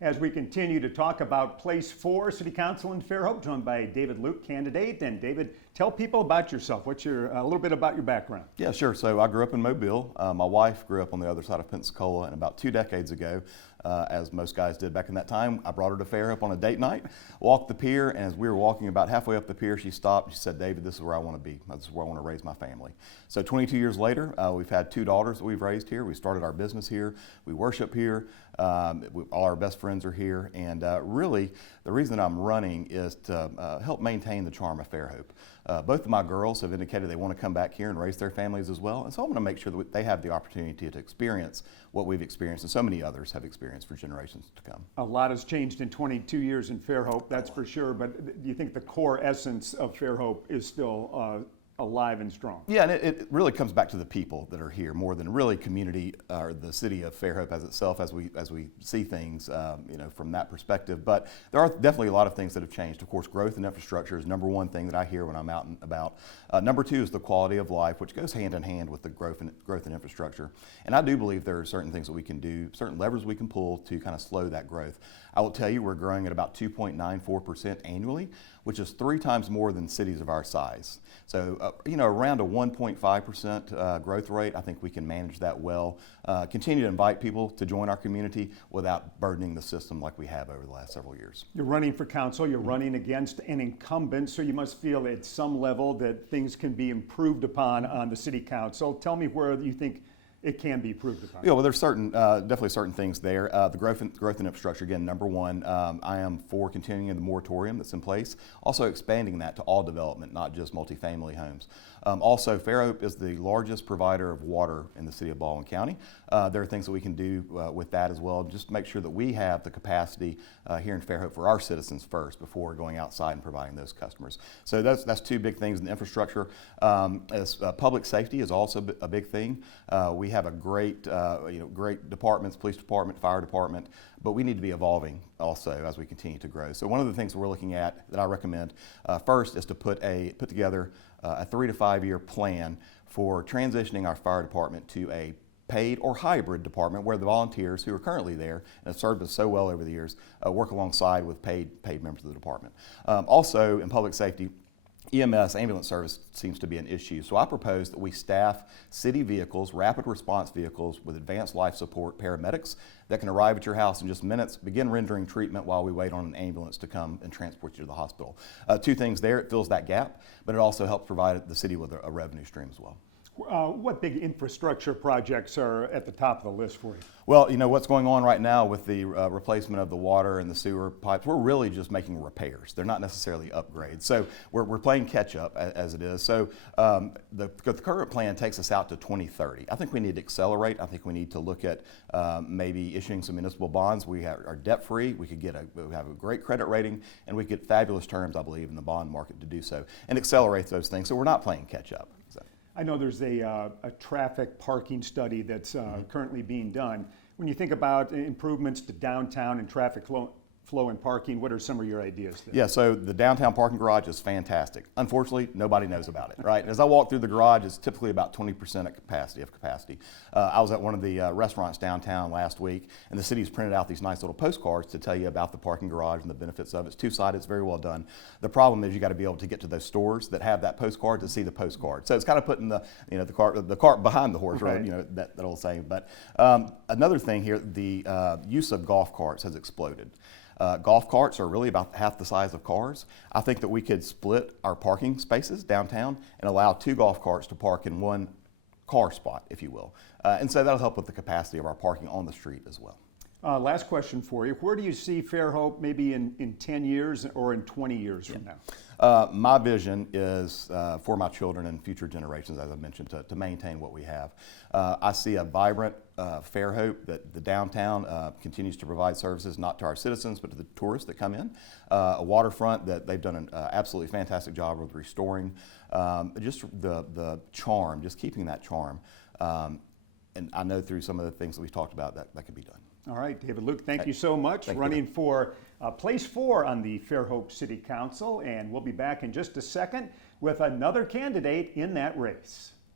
As we continue to talk about Place 4 City Council in Fairhope, joined by David Luke, candidate. And David, tell people about yourself. What's a little bit about your background? Yeah, sure. So I grew up in Mobile. My wife grew up on the other side of Pensacola, and about 2 decades ago, as most guys did back in that time, I brought her to Fairhope on a date night, walked the pier, and as we were walking about halfway up the pier, she stopped. She said, "David, this is where I want to be. This is where I want to raise my family." So 22 years later, we've had 2 daughters that we've raised here. We started our business here. We worship here. All our best friends are here, and really, the reason I'm running is to help maintain the charm of Fairhope. Both of my girls have indicated they want to come back here and raise their families as well, and so I want to make sure that they have the opportunity to experience what we've experienced and so many others have experienced for generations to come. A lot has changed in 22 years in Fairhope, that's for sure, but do you think the core essence of Fairhope is still alive and strong? Yeah, and it really comes back to the people that are here more than really community or the city of Fairhope as itself, as we see things, from that perspective. But there are definitely a lot of things that have changed. Of course, growth in infrastructure is number one thing that I hear when I'm out and about. Number two is the quality of life, which goes hand in hand with the growth in infrastructure. And I do believe there are certain things that we can do, certain levers we can pull to kind of slow that growth. I will tell you, we're growing at about 2.94% annually, which is 3 times more than cities of our size. So, around a 1.5% growth rate, I think we can manage that well. Continue to invite people to join our community without burdening the system like we have over the last several years. You're running for council, you're running against an incumbent, so you must feel at some level that things can be improved upon on the city council. Tell me where you think it can be improved upon. Yeah, well, there's definitely certain things there. The growth in infrastructure, again, number one, I am for continuing the moratorium that's in place, also expanding that to all development, not just multifamily homes. Also, Fairhope is the largest provider of water in the city of Baldwin County. There are things that we can do with that as well, just make sure that we have the capacity here in Fairhope for our citizens first before going outside and providing those customers. So that's 2 big things in the infrastructure. Public safety is also a big thing. We have a great departments, police department, fire department, but we need to be evolving also as we continue to grow. So one of the things we're looking at that I recommend first is to put together a 3 to 5 year plan for transitioning our fire department to a paid or hybrid department where the volunteers who are currently there and have served us so well over the years work alongside with paid members of the department. Also in public safety, EMS, ambulance service, seems to be an issue. So I propose that we staff city vehicles, rapid response vehicles with advanced life support paramedics that can arrive at your house in just minutes, begin rendering treatment while we wait on an ambulance to come and transport you to the hospital. 2 things there, it fills that gap, but it also helps provide the city with a revenue stream as well. What big infrastructure projects are at the top of the list for you? Well, what's going on right now with the replacement of the water and the sewer pipes, we're really just making repairs. They're not necessarily upgrades. So we're playing catch up as it is. So the current plan takes us out to 2030. I think we need to accelerate. I think we need to look at maybe issuing some municipal bonds. We are debt free. We have a great credit rating, and we get fabulous terms, I believe, in the bond market to do so and accelerate those things. So we're not playing catch up. So. I know there's a traffic parking study that's currently being done. When you think about improvements to downtown and traffic flow and parking, what are some of your ideas there? Yeah, so the downtown parking garage is fantastic. Unfortunately, nobody knows about it, right? As I walk through the garage, it's typically about 20% of capacity. I was at one of the restaurants downtown last week, and the city's printed out these nice little postcards to tell you about the parking garage and the benefits of it. It's 2-sided, it's very well done. The problem is you got to be able to get to those stores that have that postcard to see the postcard. So it's kind of putting the cart behind the horse, right? That old saying. But another thing here, the use of golf carts has exploded. Golf carts are really about half the size of cars. I think that we could split our parking spaces downtown and allow 2 golf carts to park in 1 car spot, if you will. And so that'll help with the capacity of our parking on the street as well. Last question for you. Where do you see Fairhope maybe in 10 years or in 20 years from now? My vision is for my children and future generations, as I mentioned, to maintain what we have. I see a vibrant Fairhope, that the downtown continues to provide services not to our citizens but to the tourists that come in. A waterfront that they've done an absolutely fantastic job with restoring. Just the charm, just keeping that charm. And I know through some of the things that we've talked about that could be done. All right, David Luke, thank you so much. Running for Place 4 on the Fairhope City Council, and we'll be back in just a second with another candidate in that race.